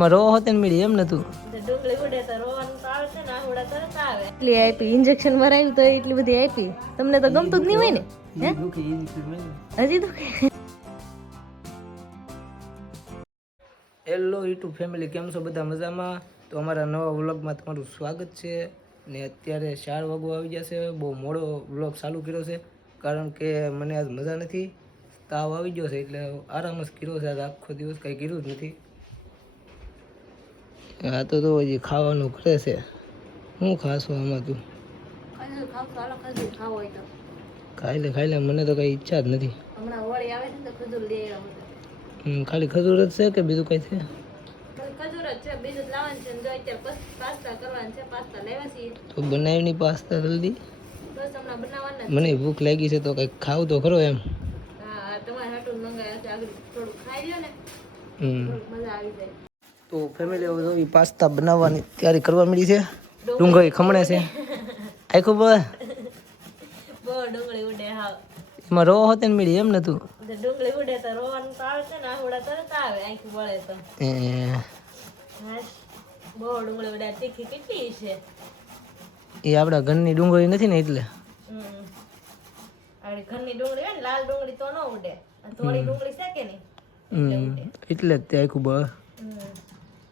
માં રોવો હોતે ને મીડી એમ ને તું ડુંગળી ઉડે તો રોવાનું તો આવે છે ને આહુડા તરત આવે એટલી આપી ઇન્જેક્શન મરાવ્યું તો એટલી બધી આપી તમને તો ગમતું જ નહીં હોય ને હજી દુખે હેલો યુટ્યુબ ફેમિલી કેમ છો બધા મજામાં તો અમારા નવા વ્લોગમાં તમારું સ્વાગત છે ને અત્યારે 4 વાગવા આવી જશે બહુ મોડો વ્લોગ ચાલુ કર્યો છે કારણ કે મને આજ મજા નથી તાવ આવી ગયો છે એટલે આરામ જ કર્યો છે આજ આખો દિવસ કંઈ કર્યું જ નથી આ તો હજી ખાવાનું કરે છે હું ખાશું આમાં તું ખાઈ લે મને તો કઈ ઈચ્છા જ નથી ખાલી ખજૂર જ છે કે બીજું કઈ છે તો બનાવીની પાસ્તા જલ્દી મને ભૂખ લાગી છે તો કઈક ખાવ તો ખરો એમ તો ફેમિલી પાસ્તા બનાવવાની તૈયારી કરવા મળી છે ડુંગળી ખમણે છે આખું ડુંગળી ઉડે હાવ એમાં રોવો હોતે ને મળી એમ ને તું ડુંગળી ઉડે તો રોવાનું તો આવે છે ને આહુડા તરત આવે આંખી બળે તો બહુ ડુંગળી ઉડે તીખી કેટલી છે એ આપડા ઘરની ડુંગળી નથી ને એટલે આપણી ઘરની ડુંગળી હોય ને લાલ ડુંગળી તો ન ઉડે થોડી ડુંગળી છે કે નહીં એટલે જ તે આખું બળ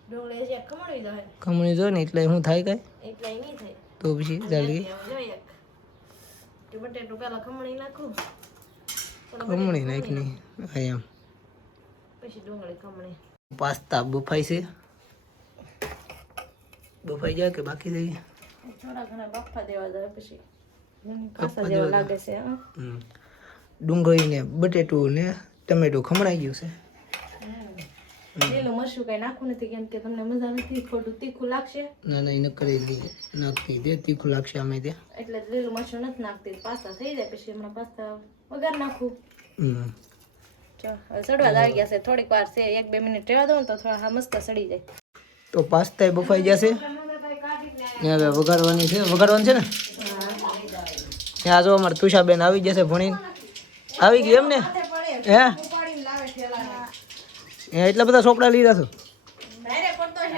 ડુંગળી છે ખમણી દો ખમણી જો ને એટલે શું થાય કઈ એટલે નહીં થાય તો પછી ચાલી બટેટું પેલા ખમણી નાખું ખમણી નાખી એમ પછી ડુંગળી ખમણી પાસ્તા બફાઈ છે બફાઈ જાય કે બાકી રહી થોડા ઘણા બફા દેવા જાય પછી પાસ્તા જેવો લાગે છે ડુંગળી ને બટેટું ને ટમેટું ખમણાઈ ગયું છે લીલું મરચું કઈ નાખવું નથી કેમ કે તમને મજા નથી થોડું તીખું લાગશે ના ના એને કરી નાખતી દે તીખું લાગશે અમે ત્યાં એટલે લીલું મરચું નથી નાખતી પાસ્તા થઈ જાય પછી હમણાં પાસ્તા વઘાર નાખું સડવા આવી ગયા છે થોડીક વાર છે 1-2 મિનિટ રહેવા દઉં તો થોડા મસ્ત સડી જાય તો પાસ્તા બફાઈ જશે હવે વઘારવાની છે વઘારવાની છે ને ત્યાં જો અમારે તુષાબેન આવી જશે ભણીને આવી ગઈ એમ ને હે એટલા બધા ચોપડા લઈ રહ્યા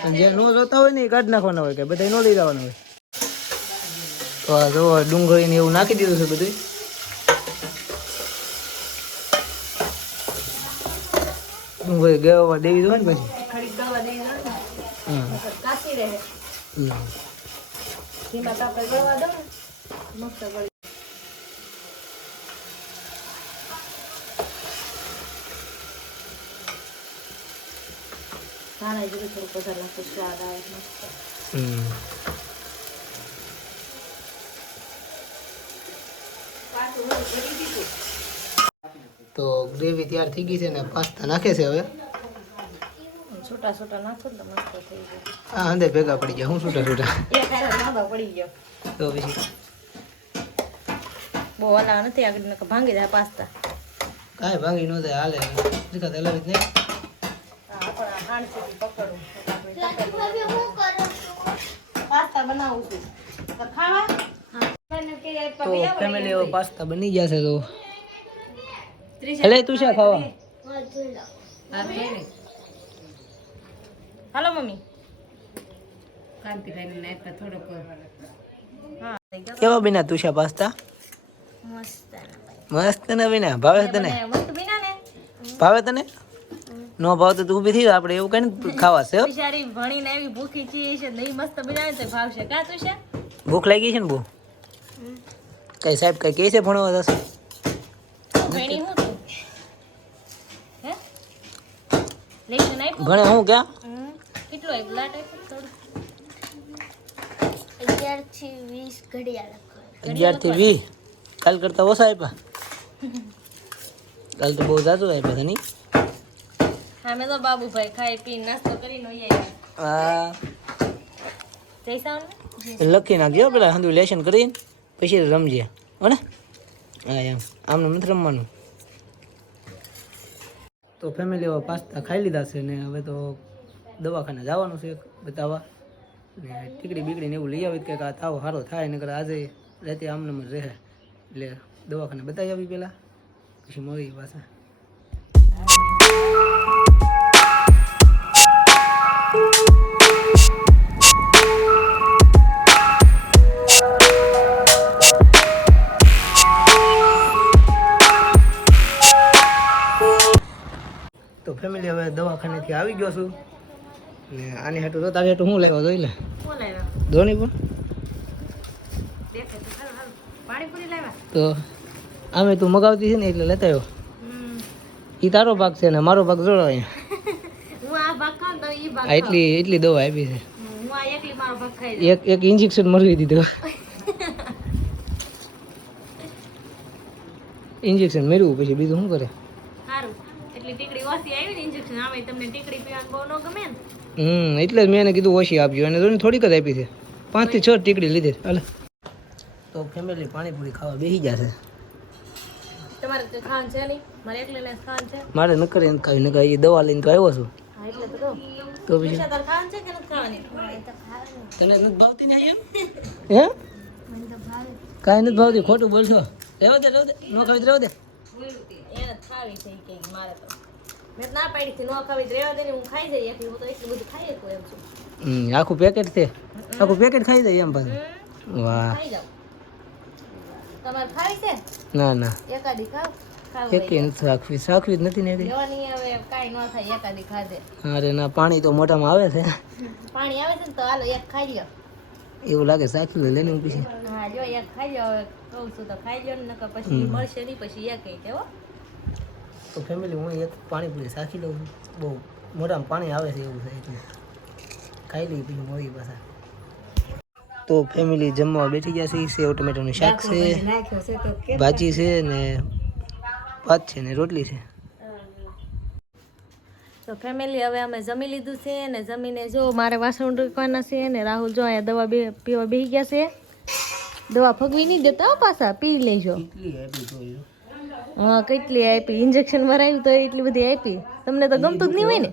છો જે નો જોતા હોય ને એ કાઢી નાખવાના હોય કે બધા નો લઈ જવાના હોય તો આ જો ડુંગળી ને એવું નાખી દીધું છે બધું ડુંગળી ગળવા દેવી દો ને પછી સ્વાદ આવે તો ગ્રેવી તૈયાર થઈ ગઈ છે ને પાસ્તા નાખે છે હવે છોટા છોટા નાખો ને મસ્ત થઈ જાય હા અંદર ભેગા પડી ગયા હું છૂટા છૂટા પડી ગયો તો પછી બહુ હલા નથી આગળ ભાંગી જાય પાસ્તા કાંઈ ભાંગી ન જાય હાલે હલાવી જ નહીં પાસ્તા બનાવું છું તો ફેમિલી હવે પાસ્તા બની ગયા છે તો એટલે તું શા ખાવા હાલો મમ્મી કેવા બન્યા તુષા પાસ્તા મસ્ત ને બન્યા ભાવે તને ભાવે તને નો ભાવ તો તું ઉભી થઈ આપણે એવું કઈ ખાવા છે બિચારી ભણીને આવી ભૂખી છે નહીં મસ્ત બનાવે તો ભાવશે કા તુષા ભૂખ લાગી છે ને બહુ કઈ સાહેબ કઈ કે છે ભણવા જશે ભણી હું તું હે લેશન આપ્યું ભણે હું ક્યાં કેટલું આપ્યું લાટ આપ્યું થોડું 11 થી 20 ઘડિયાળ 11 થી 20 કાલ કરતા ઓછા આપ્યા કાલ તો બહુ જાજુ આપ્યા છે નહીં અમે તો બાબુભાઈ ખાઈ પી નાસ્તો કરીને આવ્યા જઈસાવ ને લખી નાખજો પેલા હંધુ લેશન કરીને પછી રમજે હો ને હા એમ આમને નથી રમવાનું તો ફેમિલી હવે પાસ્તા ખાઈ લીધા છે ને હવે તો દવાખાને જવાનું છે બતાવવા ને ટીકડી બીકડી ને એવું લઈ આવી કે આ તાવ સારો થાય ને આજે રાતે આમને જ રહે એટલે દવાખાને બતાવી આવી પહેલાં પછી મળી પાછા દવાખાનેથી આવી ગયો છું ને આની હાટું તો તારી હાટું હું લેવા જોઈ લે કોણ લાવ્યા ધોની પણ દેખે તો હાલ હાલ પાણીપુરી લાવ્યા તો આમે તું મગાવતી છે ને એટલે લેતા આવ્યો એ તારો ભાગ છે ને મારો ભાગ જોડો અહીંયા હું આ ભાગ ખાઉં તો ઈ ભાગ આ એટલી દવા આપી છે હું આ એકલી મારો ભાગ ખાઈ એક ઇન્જેક્શન મરવી દીધું ઇન્જેક્શન મેળવું પછી બીજું શું કરે સારું એટલી ટીકડી ઓછી આવી ને ઇન્જેક્શન આવે તમને ટીકડી પીવાનું બહુ ન ગમે ને એટલે જ મેં એને કીધું ઓછી આપજો અને જોઈને થોડીક જ આપી છે 5 થી 6 ટીકડી લીધી હાલે તો ફેમિલી પાણીપુરી ખાવા બેસી જશે તમારે તો ખાવાનું છે નહીં મારે એકલીને ખાવાનું છે મારે ન કરે ને ખાઈ ન ખાઈ એ દવા લઈને તો આવ્યો છું હા એટલે તો કહું તો પછી તારે ખાવાનું છે કે નથી ખાવાની તને નથી ભાવતી ને એમ હે કાંઈ નથી ભાવતી ખોટું બોલશો રહેવા દે નો ખાવી તો રહેવા દે એને ખાવી છે કે મારે તો મેં ના પાડી હતી ન ખાવી તો રહેવા દે ને હું ખાઈ જઈ એકલી હું તો એટલું બધું ખાઈ શકું એમ છું આખું પેકેટ છે આખું પેકેટ ખાઈ જાય એમ પાછું વાહ ખાઈ જાઓ તમારે ખાવી છે ના ના એકાદી ખાવ ખાવ એક નથી સાખવી જ નથી ને એકેય. લેવાની હવે કાંઈ ન થાય એકાદી ખાધે અરે ના પાણી તો મોઢામાં આવે છે પાણી આવે છે ને તો હાલો એક ખાઈ લ્યો એવું લાગે સાખી લે લેને પછી હા જો એક ખાઈ લ્યો હવે કહું છું તો ખાઈ લ્યો ને નકર પછી મળશે નહીં પછી એક છે હો તો ફેમિલી હું એક પાણીપુરી સાખી લઉં છું બહુ મોઢામાં પાણી આવે છે એવું છે એટલે ખાઈ લઈ પછી મોડી પાછા તો ફેમિલી જમવા બેઠી ગયા છે સેવ ટમેટાનું શાક છે ભાજી છે ને ભાત છે ને રોટલી છે તો ફેમિલી હવે અમે જમી લીધું છે ને જમીને જો મારે વાસણ ઉટકવાના છે ને રાહુલ જો અહીંયા દવા પીવા બેસી ગયા છે દવા ફગવી નહીં દેતા હો પાછા પી લેજો હા કેટલી આપી ઇન્જેક્શન મરાવ્યું તો એટલી બધી આપી તમને તો ગમતું જ નહીં હોય ને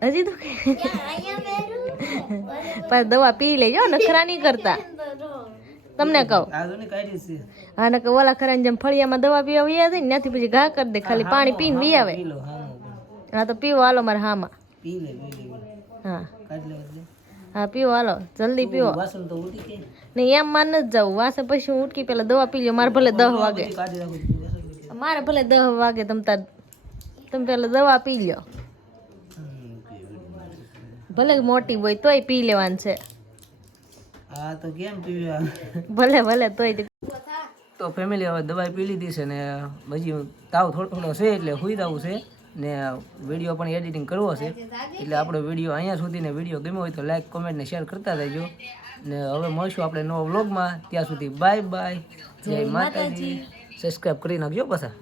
હે હજી દુખે પાછા દવા પી લેજો નખરા નહીં કરતા તમને કહું હા ને ઓલા ખરા જેમ ફળિયામાં દવા પીવા વી આવે ને ત્યાંથી પછી ઘા કરી દે ખાલી પાણી પીને વી આવે હા તો પીવો હાલો મારે હામાં હા હા પીવો હાલો જલ્દી પીવો નહીં એમ માર નથી જવું વાસે પછી હું ઉઠકી પેલા દવા પી લ્યો મારે ભલે 10 વાગે મારે ભલે 10 વાગે તમે પેલા દવા પી લ્યો ભલે મોટી હોય તોય પી લેવાનું છે હા તો કેમ પીવા ભલે તોય તો ફેમિલી હવે દવાઈ પી લીધી છે ને હજી તાવ થોડો છે એટલે સુઈ જવું છે ને વિડીયો પણ એડિટિંગ કરવો છે એટલે આપણો વિડીયો અહીંયા સુધીને વિડીયો ગમ્યો હોય તો લાઈક કોમેન્ટ ને શેર કરતા રહેજો ને હવે મળશું આપણે નવા વ્લોગમાં ત્યાં સુધી બાય બાય જય માતાજી સબસ્ક્રાઈબ કરી નાખજો પાછા